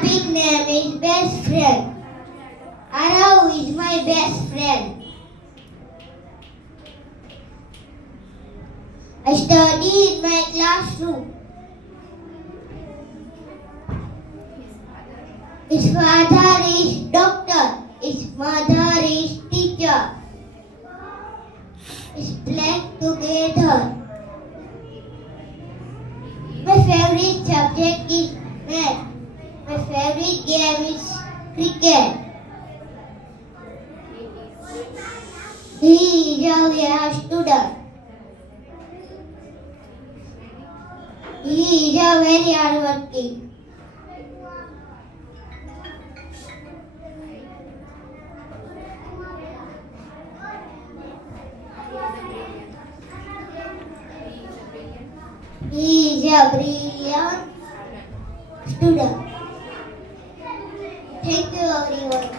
topic name is best friend. Arav is my best friend. I study in my classroom. His father is doctor. His mother is teacher. It's play together. My favorite subject is math. My favorite game is cricket. He is a very student. He is a very hardworking. He is a brilliant student. Thank you everyone.